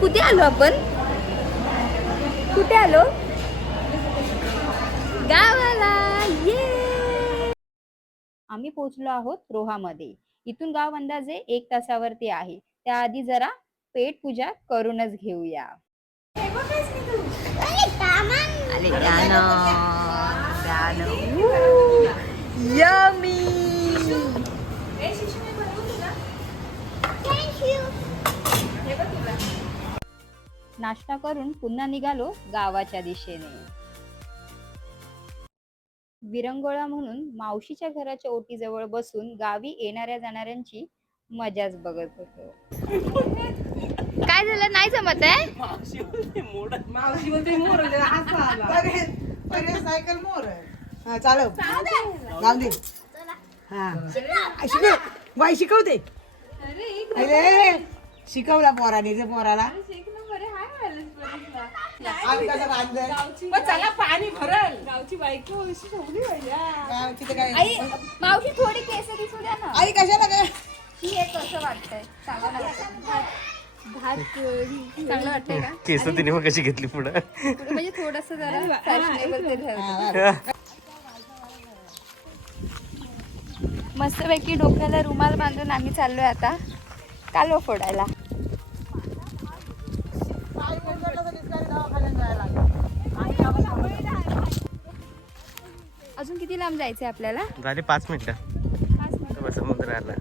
कुठे आलो आपण? कुठे आलो? गावाला. ये आम्ही पोहोचलो आहोत रोहामध्ये. इथून गाव अंदाजे 1 तासावरती आहे. त्याआधी जरा पेट पूजा करूनच घेऊया. यमी. नाश्ता करून पुन्हा निघालो गावाच्या दिशेने. विरंगुळा म्हणून मावशीच्या घराच्या ओटीजवळ बसून गावी येणाऱ्या जाणाऱ्यांची मजाच बघत होतो. काय झालं, नाही जमत आहे? मावशी बोलते मोर सायकल मोर चालव जाऊ दे. बाई शिकवते. अरे शिकवला पोराने ते पोराला. चला पाणी भरल. गावची बायको आई मावशी थोडी केस दिसू द्या ना. आई कशाला काय ही एक कसं वाटतंय? चांगलं भात चांगलं वाटतंय का? केस तिने मग कशी घेतली पुढे म्हणजे थोडस जरा फॅशनेबल तरी राहतं. मस्तपैकी डोक्याला रुमाल बांधून आम्ही चाललोय आता कालवा फोडायला. अजून किती लांब जायचंय आपल्याला? झाले 5 मिनिटं. 5 मिनिटं. समुद्र आला.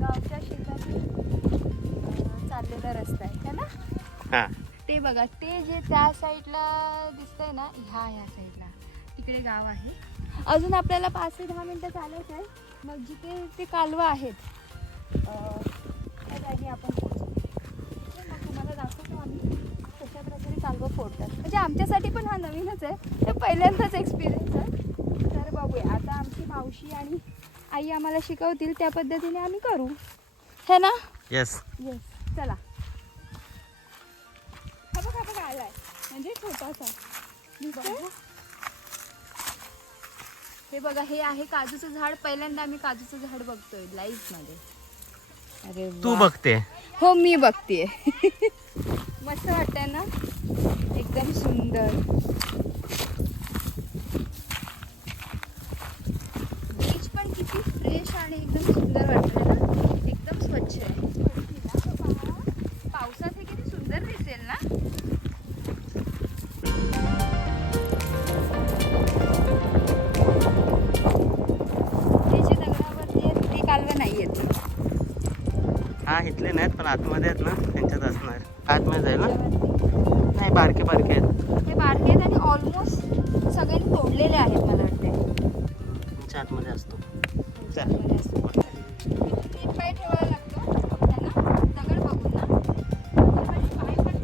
गावच्या शेतातून चाललेला रस्ता आहे ना. हा ते बघा, ते जे त्या साईडला दिसतंय ना, ह्या साईडला तिकडे गाव आहे. अजून आपल्याला 5 ते 10 मिनिटं चालायचं आहे. मग जिथे ते कालवा आहेत त्या जागी आपण पोहोचू. मग तुम्हाला दाखवतो आम्ही कशा प्रकारे कालवा फोडतात. म्हणजे आमच्यासाठी पण हा नवीनच आहे, ते पहिल्यांदाच एक्सपिरियन्स आहे. तर बघूया आता आमची मावशी आणि आई आम्हाला शिकवतील त्या पद्धतीने आम्ही करू, है ना? येस. चला. हा बघा आलाय, म्हणजे छोटासा दिसतोय. हे बघा, हे आहे काजूचं झाड. पहिल्यांदा आम्ही काजूचं झाड बघतोय लाईव्ह मध्ये. अरे तू बघते? हो, मी बघतेय. मस्त वाटतंय ना, एकदम सुंदर. बीच पण किती फ्रेश आणि एकदम सुंदर वाटतंय ना, एकदम स्वच्छ आहे. पावसात हे किती सुंदर दिसेल ना. हा इथले नाहीत, पण आतमध्ये आहेत ना, त्यांच्यात असणार. आतमध्ये जाईल ना. नाही, बारके आहेत. हे बारके आहेत आणि ऑलमोस्ट सगळे तोडलेले आहेत मला वाटते. आतमध्ये असतो. पाय ठेवायला लागतो त्यांना, दगड बघून ना. पाय पण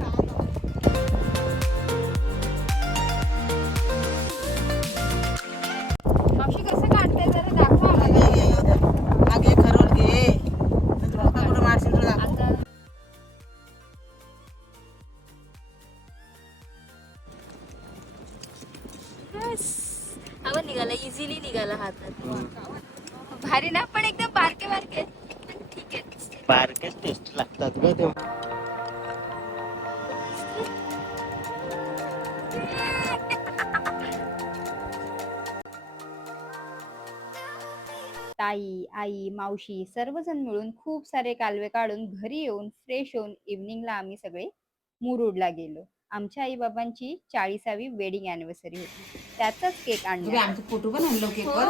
मावशी कसं काढताय जरा दाखवा आम्हाला. आगे खरोल घे कुठं मारशील तुला. हवा निघाला, इझिली निघाला हातात. भारी ना, पण एकदम बारके ठीक आहे. बारकेच टेस्ट लागतात ग ते. आई मावशी सर्वजण मिळून खूप सारे कालवे काढून घरी येऊन फ्रेश होऊन इव्हनिंगला आम्ही सगळे मुरुडला गेलो. आमच्या आई बाबांची 40वी वेडिंग अॅनिव्हर्सरी होती. त्याचाच केक आणला. आमचे फोटो पण आणलो केकवर.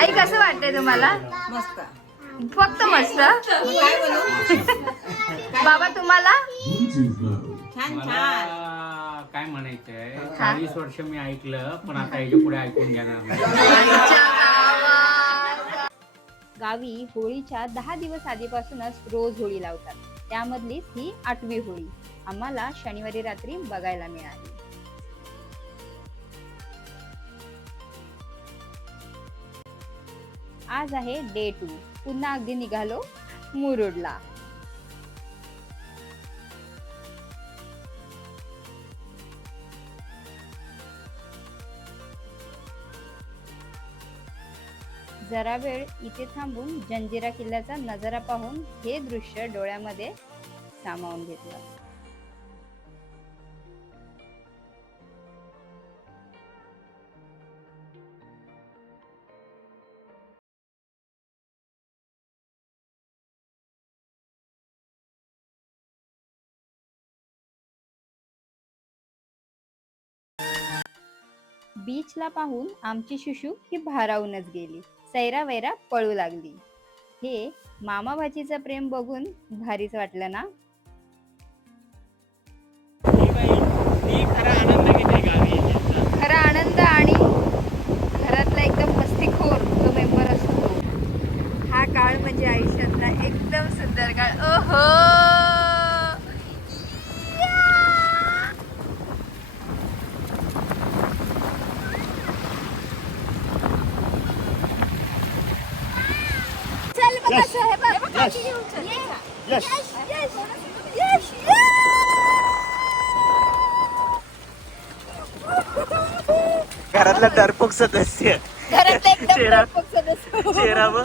आई कसं वाटतंय तुम्हाला? मस्त. फक्त मस्त. काय बोलू? बाबा तुम्हाला? छान छान. मला काय म्हणायचंय, 40 वर्ष मी ऐकलं, पण आता याच्या पुढे ऐकून घेणार नाही. गावी होळीच्या 10 दिवस आधीपासूनच रोज होळी लावतात. त्यामधलीच ही 8वी होळी आम्हाला शनिवारी रात्री बघायला मिळाली. आज आहे डे 2. पुन्हा अगदी निघालो मुरुडला. जरा वेळ इथे थांबून जंजिरा किल्ल्याचा नजारा पाहून हे दृश्य डोळ्यामध्ये सामावून घेतलं. बीचला पाहून आमची शुशू ही भारावूनच गेली. सैरा वैरा पळू लागली. हे मामा भाचीचं प्रेम बघून भारीच वाटलं ना. खरा आनंद घेते गावी यायचा. खरा आनंद आणि घरातला एकदम मस्तीखोर जो मेंबर असतो तो. हा काळ म्हणजे आयुष्यातला एकदम सुंदर काळ. ओहो घरातला डरपोक सदस्य घरातला एकदम चेहरा- डरपोक सदस्य. चेहरा बघ.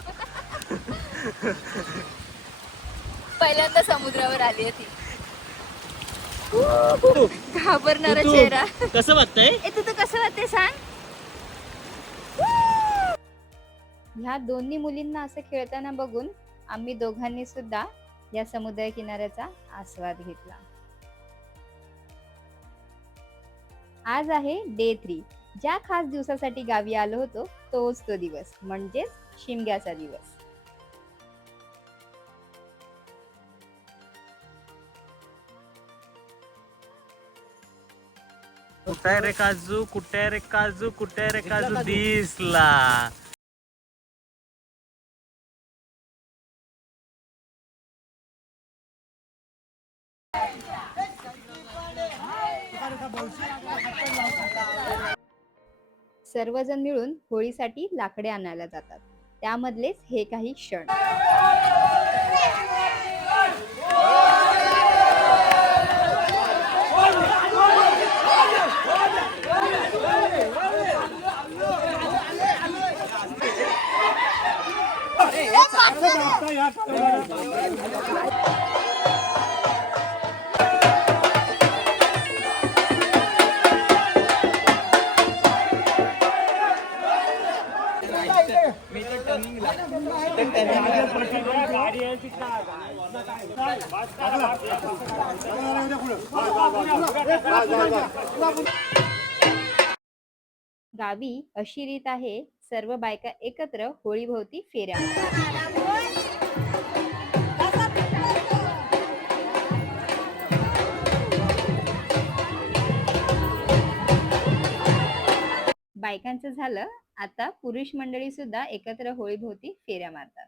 पहिल्यांदा समुद्रावर आली होती. घाबरणारा तू- चेहरा. कसं वाटतंय? ए तुझं कसं वाटते सांग. ह्या दोन्ही मुलींना असं खेळताना बघून आम्ही दोघांनी सुद्धा या समुद्र किनाऱ्याचा आस्वाद घेतला. आज आहे डे 3. ज्या खास दिवसासाठी गावी आलो होतो तोच तो दिवस म्हणजेच शिमग्याचा दिवस. कुठे रे काजू, कुठे रे काजू, कुठे रे काजू दिसला. सर्वजण मिळून होळीसाठी लाकडे आणायला जातात. त्यामधलेच हे काही क्षण. गावी अशी रीत आहे, सर्व बायका एकत्र होळी भोवती फेऱ्या मारतात. बायकांचं झालं, आता पुरुष मंडळी सुद्धा एकत्र होळी भोवती फेऱ्या मारतात.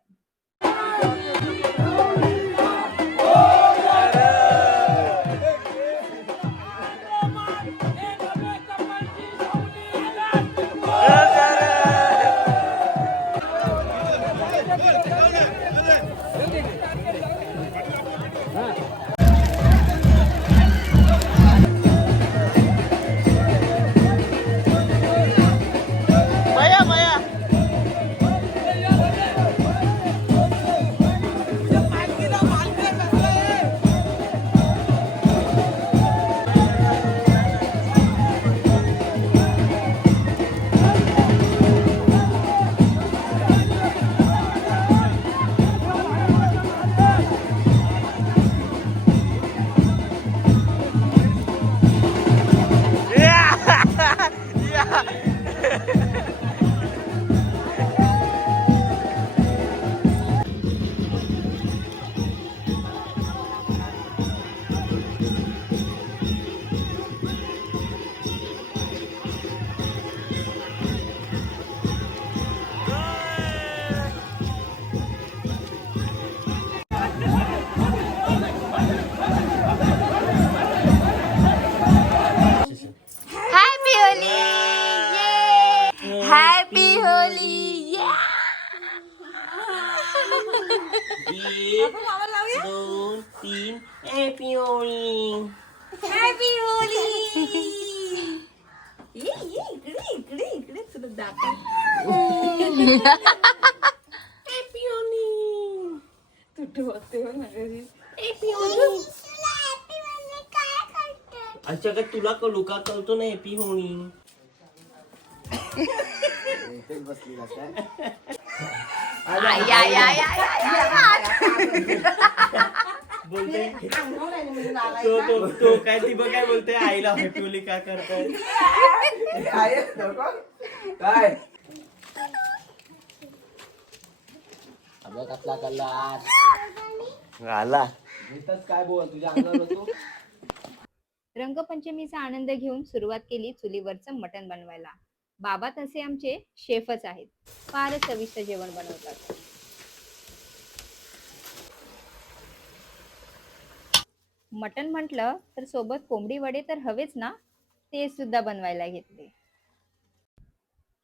हॅपी होळी. हॅपी होली. ये इकडे इकडे इकडे तुला दाखव. Happy Holy. तू ठेवते हो ना घरी. Happy Holy. अच्छा का तुला कळू का कळतो ना हॅपी होळी. बोलते तो काय ती बघ काय बोलते आईला हॅपी होळी का करताय. काय कसला कल्ला आला काय बोल तुझ्या अंगावर तू रंगपंचमीचा आनंद घेऊन सुरुवात केली चुलीवरचं मटण बनवायला. बाबा तसे आमचे शेफच आहेत, फारच चविष्ट जेवण बनवतात. मटण म्हटलं तर सोबत कोंबडी वडे तर हवेच ना, ते सुद्धा बनवायला घेतले.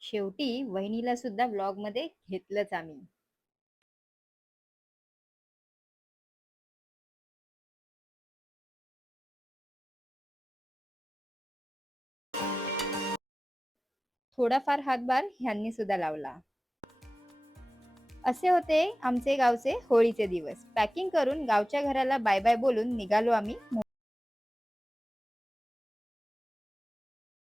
शेवटी वहिनीला सुद्धा ब्लॉग मध्ये घेतलंच आम्ही. थोडाफार हातभार ह्यांनी सुद्धा लावला. असे होते आमचे गावचे होळीचे दिवस. पॅकिंग करून गावच्या घराला बाय बाय बोलून निघालो आम्ही